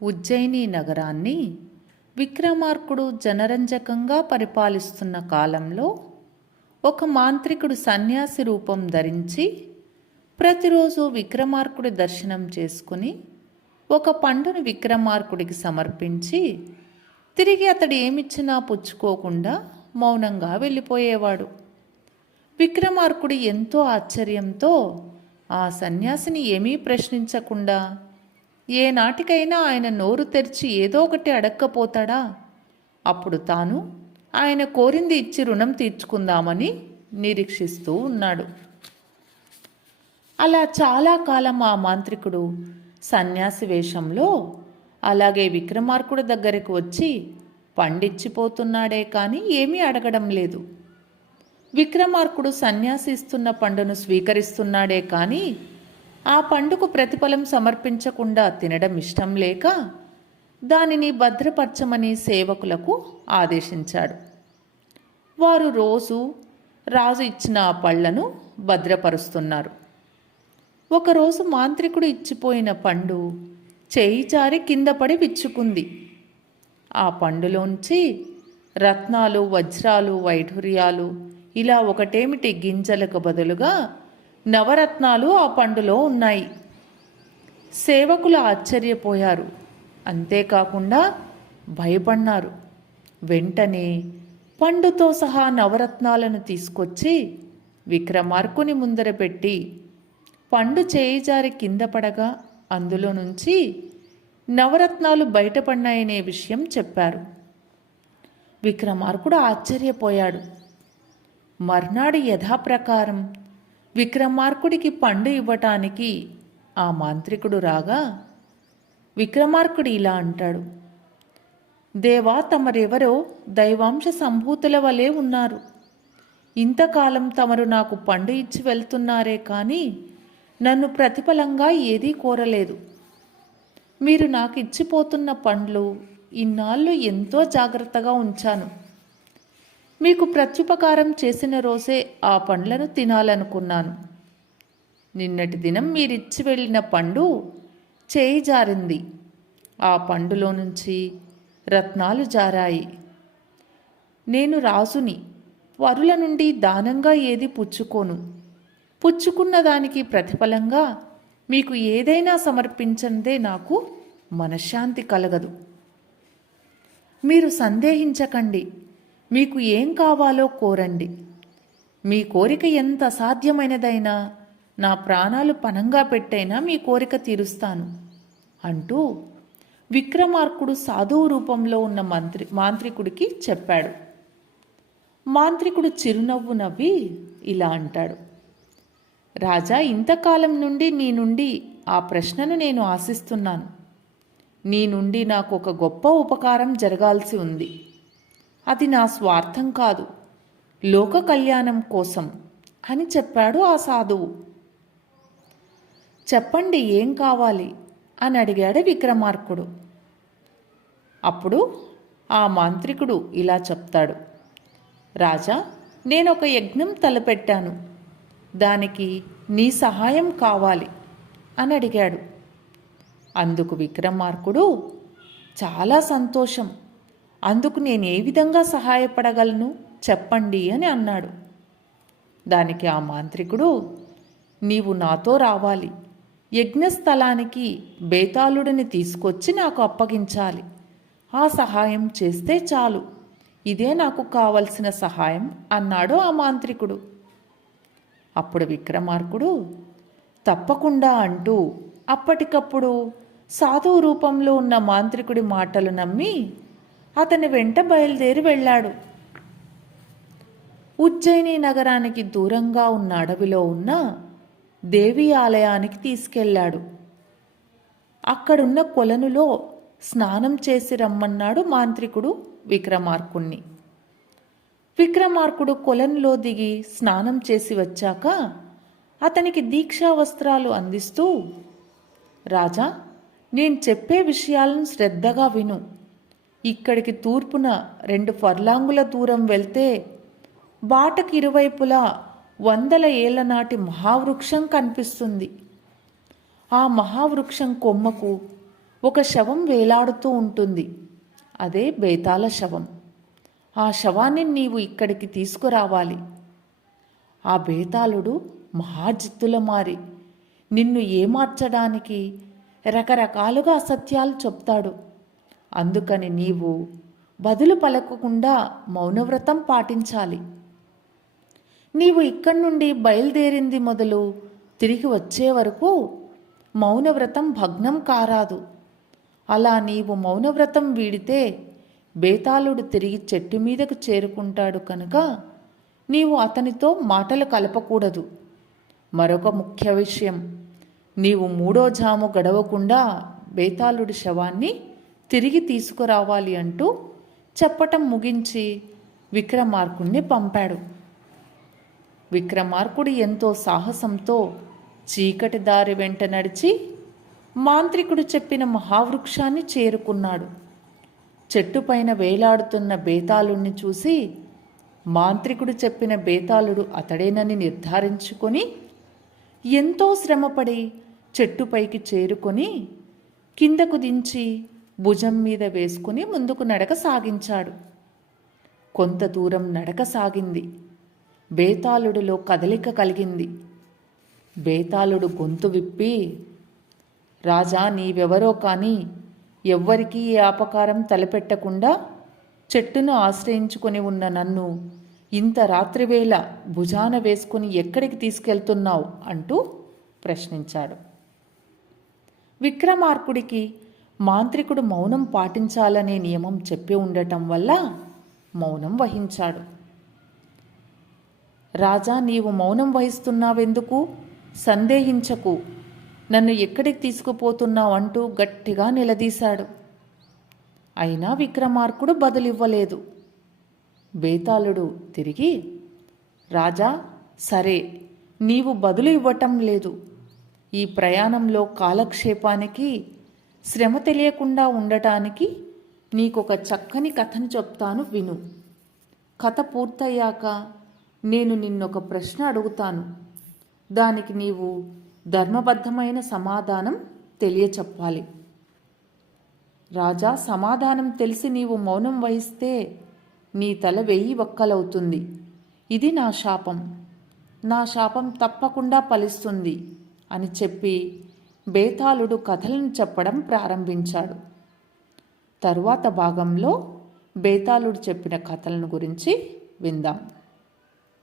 ఉజ్జయిని నగరాన్ని విక్రమార్కుడు జనరంజకంగా పరిపాలిస్తున్న కాలంలో ఒక మాంత్రికుడు సన్యాసి రూపం ధరించి ప్రతిరోజు విక్రమార్కుడి దర్శనం చేసుకుని ఒక పండును విక్రమార్కుడికి సమర్పించి తిరిగి అతడు ఏమిచ్చినా పుచ్చుకోకుండా మౌనంగా వెళ్ళిపోయేవాడు. విక్రమార్కుడు ఎంతో ఆశ్చర్యంతో ఆ సన్యాసిని ఏమీ ప్రశ్నించకుండా ఏనాటికైనా ఆయన నోరు తెరిచి ఏదో ఒకటి అడక్కపోతాడా, అప్పుడు తాను ఆయన కోరింది ఇచ్చి రుణం తీర్చుకుందామని నిరీక్షిస్తూ ఉన్నాడు. అలా చాలా కాలం ఆ మాంత్రికుడు సన్యాసి వేషంలో అలాగే విక్రమార్కుడి దగ్గరికి వచ్చి పండిచ్చిపోతున్నాడే కానీ ఏమీ అడగడం లేదు. విక్రమార్కుడు సన్యాసి ఇస్తున్న పండును స్వీకరిస్తున్నాడే కానీ ఆ పండుకు ప్రతిఫలం సమర్పించకుండా తినడం ఇష్టం లేక దానిని భద్రపరచమని సేవకులకు ఆదేశించాడు. వారు రోజు రాజు ఇచ్చిన ఆ పళ్లను భద్రపరుస్తున్నారు. ఒకరోజు మాంత్రికుడు ఇచ్చిపోయిన పండు చేయి జారి కింద పడి విచ్చుకుంది. ఆ పండులోంచి రత్నాలు, వజ్రాలు, వైఢూర్యాలు ఇలా ఒకటేమిటి గింజలకు బదులుగా నవరత్నాలు ఆ పండులో ఉన్నాయి. సేవకులు ఆశ్చర్యపోయారు, అంతేకాకుండా భయపడ్డారు. వెంటనే పండుతో సహా నవరత్నాలను తీసుకొచ్చి విక్రమార్కుని ముందర పెట్టి పండు చేయి జారి కింద పడగా అందులో నుంచి నవరత్నాలు బయటపడినాయనే విషయం చెప్పారు. విక్రమార్కుడు ఆశ్చర్యపోయాడు. మర్నాడు యథాప్రకారం విక్రమార్కుడికి పండు ఇవ్వటానికి ఆ మాంత్రికుడు రాగా విక్రమార్కుడు ఇలా అంటాడు: దేవా, తమరెవరో దైవాంశ సంభూతుల వలె ఉన్నారు. ఇంతకాలం తమరు నాకు పండు ఇచ్చి వెళ్తున్నారే కానీ నన్ను ప్రతిఫలంగా ఏదీ కోరలేదు. మీరు నాకు ఇచ్చిపోతున్న పండ్లు ఇన్నాళ్ళు ఎంతో జాగ్రత్తగా ఉంచాను. మీకు ప్రత్యుపకారం చేసిన రోజే ఆ పండ్లను తినాలనుకున్నాను. నిన్నటి దినం మీరిచ్చి వెళ్ళిన పండు చేయి జారింది. ఆ పండులో నుంచి రత్నాలు జారాయి. నేను రాజుని, వరుల నుండి దానంగా ఏది పుచ్చుకోను. పుచ్చుకున్న దానికి ప్రతిఫలంగా మీకు ఏదైనా సమర్పించందే నాకు మనశ్శాంతి కలగదు. మీరు సందేహించకండి, మీకు ఏం కావాలో కోరండి. మీ కోరిక ఎంత అసాధ్యమైనదైనా నా ప్రాణాలు పణంగా పెట్టైనా మీ కోరిక తీరుస్తాను అంటూ విక్రమార్కుడు సాధువు రూపంలో ఉన్న మాంత్రికుడికి చెప్పాడు. మాంత్రికుడు చిరునవ్వు నవ్వి ఇలా అంటాడు: రాజా, ఇంతకాలం నుండి నీ నుండి ఆ ప్రశ్నను నేను ఆశిస్తున్నాను. నీ నుండి నాకు ఒక గొప్ప ఉపకారం జరగాల్సి ఉంది. అది నా స్వార్థం కాదు, లోక కళ్యాణం కోసం అని చెప్పాడు ఆ సాధువు. చెప్పండి, ఏం కావాలి అని అడిగాడు విక్రమార్కుడు. అప్పుడు ఆ మాంత్రికుడు ఇలా చెప్తాడు: రాజా, నేను ఒక యజ్ఞం తలపెట్టాను. దానికి నీ సహాయం కావాలి అని అడిగాడు. అందుకు విక్రమార్కుడు చాలా సంతోషం, అందుకు నేను ఏ విధంగా సహాయపడగలను చెప్పండి అని అన్నాడు. దానికి ఆ మాంత్రికుడు: నీవు నాతో రావాలి. యజ్ఞస్థలానికి బేతాళుడిని తీసుకొచ్చి నాకు అప్పగించాలి. ఆ సహాయం చేస్తే చాలు. ఇదే నాకు కావలసిన సహాయం అన్నాడు ఆ మాంత్రికుడు. అప్పుడు విక్రమార్కుడు తప్పకుండా అంటూ అప్పటికప్పుడు సాధువు రూపంలో ఉన్న మాంత్రికుడి మాటలు నమ్మి అతని వెంట బయలుదేరి వెళ్ళాడు. ఉజ్జయిని నగరానికి దూరంగా ఉన్న అడవిలో ఉన్న దేవి ఆలయానికి తీసుకెళ్ళాడు. అక్కడున్న కొలనులో స్నానం చేసి రమ్మన్నాడు మాంత్రికుడు విక్రమార్కుణ్ణి. విక్రమార్కుడు కొలనులో దిగి స్నానం చేసి వచ్చాక అతనికి దీక్షా వస్త్రాలు అందిస్తూ, రాజా, నేను చెప్పే విషయాలను శ్రద్ధగా విను. ఇక్కడికి తూర్పున 2 ఫర్లాంగుల దూరం వెళ్తే బాటకి ఇరువైపులా 100 ఏళ్ల నాటి మహావృక్షం కనిపిస్తుంది. ఆ మహావృక్షం కొమ్మకు ఒక శవం వేలాడుతూ ఉంటుంది. అదే బేతాళ శవం. ఆ శవాన్ని నీవు ఇక్కడికి తీసుకురావాలి. ఆ బేతాళుడు మహాజిత్తుల మారి నిన్ను ఏమార్చడానికి రకరకాలుగా అసత్యాలు చెప్తాడు. అందుకని నీవు బదులు పలకకుండా మౌనవ్రతం పాటించాలి. నీవు ఇక్కడి నుండి బయలుదేరింది మొదలు తిరిగి వచ్చే వరకు మౌనవ్రతం భగ్నం కారాదు. అలా నీవు మౌనవ్రతం వీడితే బేతాళుడు తిరిగి చెట్టు మీదకు చేరుకుంటాడు కనుక నీవు అతనితో మాటలు కలపకూడదు. మరొక ముఖ్య విషయం, నీవు 3వ జాము గడవకుండా బేతాళుడి శవాన్ని తిరిగి తీసుకురావాలి అంటూ చెప్పటం ముగించి విక్రమార్కుణ్ణి పంపాడు. విక్రమార్కుడు ఎంతో సాహసంతో చీకటి దారి వెంట నడిచి మాంత్రికుడు చెప్పిన మహావృక్షాన్ని చేరుకున్నాడు. చెట్టుపైన వేలాడుతున్న బేతాళుణ్ణి చూసి మాంత్రికుడు చెప్పిన బేతాళుడు అతడేనని నిర్ధారించుకొని ఎంతో శ్రమపడి చెట్టుపైకి చేరుకొని కిందకు దించి భుజం మీద వేసుకుని ముందుకు నడక సాగించాడు. కొంత దూరం నడక సాగింది. బేతాళుడిలో కదలిక కలిగింది. బేతాళుడు గొంతు విప్పి, రాజా, నీవెవరో కానీ ఎవ్వరికీ ఏ అపకారం తలపెట్టకుండా చెట్టును ఆశ్రయించుకొని ఉన్న నన్ను ఇంత రాత్రివేళ భుజాన వేసుకుని ఎక్కడికి తీసుకెళ్తున్నావు అంటూ ప్రశ్నించాడు. విక్రమార్కుడికి మాంత్రికుడు మౌనం పాటించాలనే నియమం చెప్పి ఉండటం వల్ల మౌనం వహించాడు. రాజా, నీవు మౌనం వహిస్తున్నావెందుకు? సందేహించకు, నన్ను ఎక్కడికి తీసుకుపోతున్నావు అంటూ గట్టిగా నిలదీశాడు. అయినా విక్రమార్కుడు బదులివ్వలేదు. బేతాళుడు తిరిగి, రాజా, సరే, నీవు బదులు ఇవ్వటం లేదు. ఈ ప్రయాణంలో కాలక్షేపానికి శ్రమ తెలియకుండా ఉండటానికి నీకొక చక్కని కథను చెప్తాను, విను. కథ పూర్తయ్యాక నేను నిన్నొక ప్రశ్న అడుగుతాను. దానికి నీవు ధర్మబద్ధమైన సమాధానం తెలియచెప్పాలి. రాజా, సమాధానం తెలిసి నీవు మౌనం వహిస్తే నీ తల 1000 వక్కలవుతుంది. ఇది నా శాపం. నా శాపం తప్పకుండా ఫలిస్తుంది అని చెప్పి బేతాళుడు కథలను చెప్పడం ప్రారంభించాడు. తరువాత భాగంలో బేతాళుడు చెప్పిన కథలను గురించి విందాం.